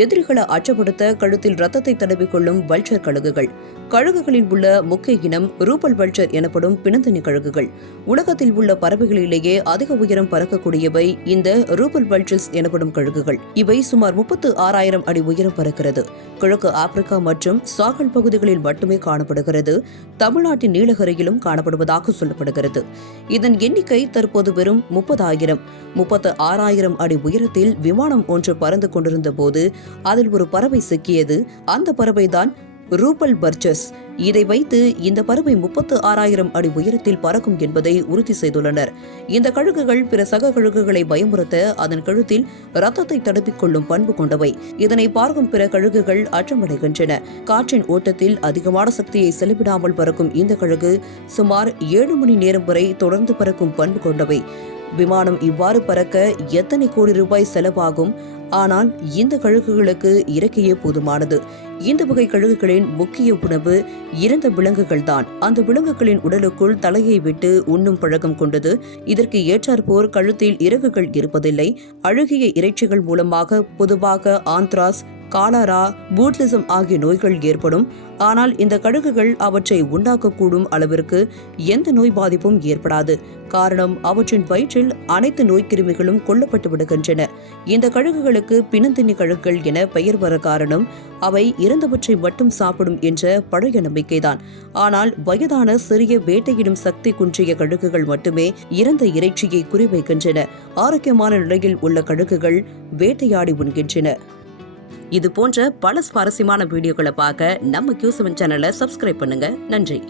எதிரிகளை அச்சப்படுத்த கழுத்தில் ரத்தத்தை தடவிக் கொள்ளும் வல்ச்சர் கழுகுகள். கழுகுகளில் உள்ள முக்கிய இனம் ரூபல் வல்ச்சர் எனப்படும் பிணந்தனி கழுகுகள். உலகத்தில் உள்ள பறவைகளிலேயே அதிக உயரம் பறக்கக்கூடியவை இந்த ரூபல் வல்ச்சர்ஸ் எனப்படும் கழுகுகள். இவை சுமார் முப்பத்து ஆறாயிரம் அடி உயரம் பறக்கிறது. கிழக்கு ஆப்பிரிக்கா மற்றும் சாகல் பகுதிகளில் மட்டுமே காணப்படுகிறது. தமிழ்நாட்டின் நீலகரையிலும் காணப்படுவதாக சொல்லப்படுகிறது. இதன் எண்ணிக்கை தற்போது வெறும் முப்பதாயிரம். முப்பத்து ஆறாயிரம் அடி உயரத்தில் விமானம் ஒன்று பறந்து கொண்டிருந்த போது அதில் ஒரு பறவை சிக்கியது. அந்த பறவைதான் ரூபல் பர்ச்சஸ். இதை வைத்து இந்த பறவை முப்பத்து ஆறாயிரம் அடி உயரத்தில் பறக்கும் என்பதை உறுதி செய்துள்ளனர். இந்த கழுகுகள் பிற சக கழுகுகளை பயமுறுத்த அதன் கழுத்தில் ரத்தத்தை தடுப்பிக் கொள்ளும் பண்பு கொண்டவை. இதனை பார்க்கும் பிற கழுகுகள் அச்சமடைகின்றன. காற்றின் ஓட்டத்தில் அதிகமான சக்தியை செலவிடாமல் பறக்கும் இந்த கழுகு சுமார் ஏழு மணி நேரம் வரை தொடர்ந்து பறக்கும் பண்பு கொண்டவை. விமானம் இவ்வாறு பறக்க எத்தனை கோடி ரூபாய் செலவாகும்? ஆனால் இந்த கழுகுகளுக்கு இறக்கையே போதுமானது. இந்த வகை கழுகுகளின் முக்கிய உணவு இறந்த விலங்குகள் தான் அந்த விலங்குகளின் உடலுக்குள் தலையை விட்டு உண்ணும் பழக்கம் கொண்டது. இதற்கு ஏற்றாற்போர் கழுத்தில் இறகுகள் இருப்பதில்லை. அழுகிய இறைச்சிகள் மூலமாக பொதுவாக ஆந்த்ராஸ் காலரா பூட்லிசம் ஆகிய நோய்கள் ஏற்படும். ஆனால் இந்த கழுகுகள் அவற்றை உண்டாக்கக்கூடும் அளவிற்கு எந்த நோய் பாதிப்பும் ஏற்படாது. காரணம் அவற்றின் வயிற்றில் அனைத்து நோய்க்கிருமிகளும் கொல்லப்பட்டு விடுகின்றன. இந்த கழுகுகளுக்கு பிணந்தின்னி கழுகுகள் என பெயர் வர காரணம் அவை இறந்தவற்றை மட்டும் சாப்பிடும் என்ற பழைய நம்பிக்கைதான். ஆனால் வயதான சிறிய வேட்டையிடும் சக்தி குன்றிய கழுகுகள் மட்டுமே இறந்த இறைச்சியை குறிவைக்கின்றன. ஆரோக்கியமான நிலையில் உள்ள கழுகுகள் வேட்டையாடி உண்கின்றன. இது போன்ற பல சுவாரஸ்யமான வீடியோக்களை பார்க்க நம்ம கியூ செவன் சேனலை சப்ஸ்கிரைப் பண்ணுங்க. நன்றி.